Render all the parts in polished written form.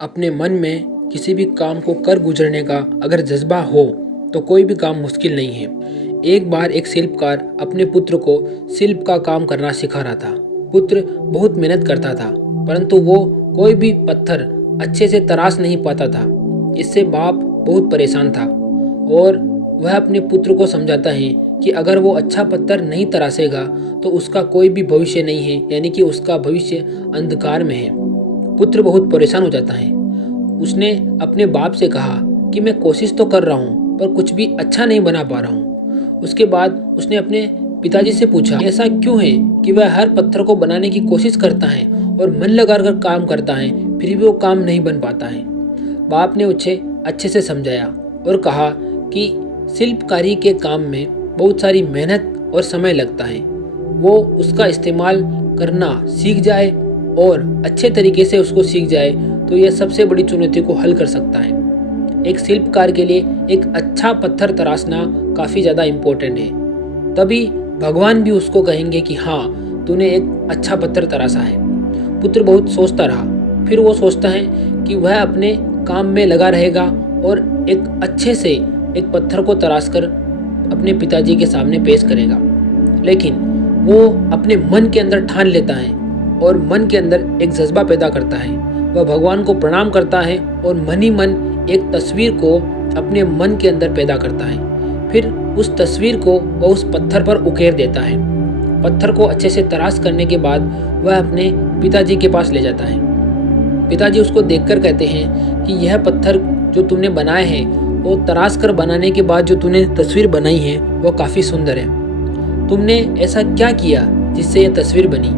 अपने मन में किसी भी काम को कर गुजरने का अगर जज्बा हो तो कोई भी काम मुश्किल नहीं है। एक बार एक शिल्पकार अपने पुत्र को शिल्प का काम करना सिखा रहा था। पुत्र बहुत मेहनत करता था, परंतु वो कोई भी पत्थर अच्छे से तराश नहीं पाता था। इससे बाप बहुत परेशान था और वह अपने पुत्र को समझाता है कि अगर वो अच्छा पत्थर नहीं तराशेगा तो उसका कोई भी भविष्य नहीं है, यानी कि उसका भविष्य अंधकार में है। पुत्र बहुत परेशान हो जाता है। उसने अपने बाप से कहा कि मैं कोशिश तो कर रहा हूँ पर कुछ भी अच्छा नहीं बना पा रहा हूँ। उसके बाद उसने अपने पिताजी से पूछा ऐसा क्यों है कि वह हर पत्थर को बनाने की कोशिश करता है और मन लगाकर काम करता है, फिर भी वो काम नहीं बन पाता है। बाप ने उसे अच्छे से समझाया और कहा कि शिल्पकारी के काम में बहुत सारी मेहनत और समय लगता है। वो उसका इस्तेमाल करना सीख जाए और अच्छे तरीके से उसको सीख जाए तो यह सबसे बड़ी चुनौती को हल कर सकता है। एक शिल्पकार के लिए एक अच्छा पत्थर तराशना काफ़ी ज़्यादा इम्पोर्टेंट है। तभी भगवान भी उसको कहेंगे कि हाँ, तूने एक अच्छा पत्थर तराशा है। पुत्र बहुत सोचता रहा। फिर वो सोचता है कि वह अपने काम में लगा रहेगा और एक अच्छे से एक पत्थर को तराश कर अपने पिताजी के सामने पेश करेगा। लेकिन वो अपने मन के अंदर ठान लेता है और मन के अंदर एक जज्बा पैदा करता है। वह भगवान को प्रणाम करता है और मन ही मन एक तस्वीर को अपने मन के अंदर पैदा करता है। फिर उस तस्वीर को वह उस पत्थर पर उकेर देता है। पत्थर को अच्छे से तराश करने के बाद वह अपने पिताजी के पास ले जाता है। पिताजी उसको देखकर कहते हैं कि यह पत्थर जो तुमने बनाए हैं वो तराश कर बनाने के बाद जो तूने तस्वीर बनाई है वो काफ़ी सुंदर है। तुमने ऐसा क्या किया जिससे यह तस्वीर बनी?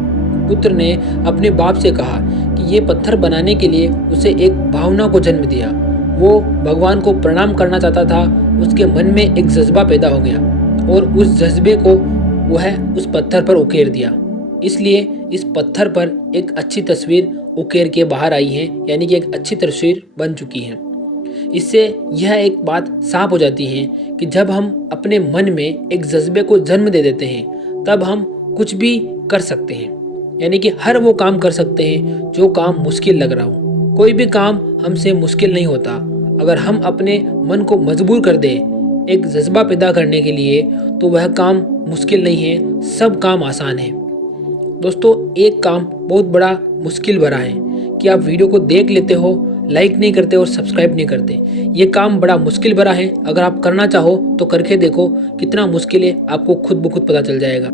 पुत्र ने अपने बाप से कहा कि ये पत्थर बनाने के लिए उसे एक भावना को जन्म दिया। वो भगवान को प्रणाम करना चाहता था। उसके मन में एक जज्बा पैदा हो गया और उस जज्बे को वह उस पत्थर पर उकेर दिया। इसलिए इस पत्थर पर एक अच्छी तस्वीर उकेर के बाहर आई है, यानी कि एक अच्छी तस्वीर बन चुकी है। इससे यह एक बात साफ हो जाती है कि जब हम अपने मन में एक जज्बे को जन्म दे देते हैं तब हम कुछ भी कर सकते हैं, यानी कि हर वो काम कर सकते हैं जो काम मुश्किल लग रहा हो। कोई भी काम हमसे मुश्किल नहीं होता। अगर हम अपने मन को मजबूर कर दें एक जज्बा पैदा करने के लिए तो वह काम मुश्किल नहीं है, सब काम आसान है। दोस्तों, एक काम बहुत बड़ा मुश्किल भरा है कि आप वीडियो को देख लेते हो, लाइक नहीं करते और सब्सक्राइब नहीं करते। ये काम बड़ा मुश्किल भरा है। अगर आप करना चाहो तो करके देखो, कितना मुश्किल है आपको खुद ब खुद पता चल जाएगा।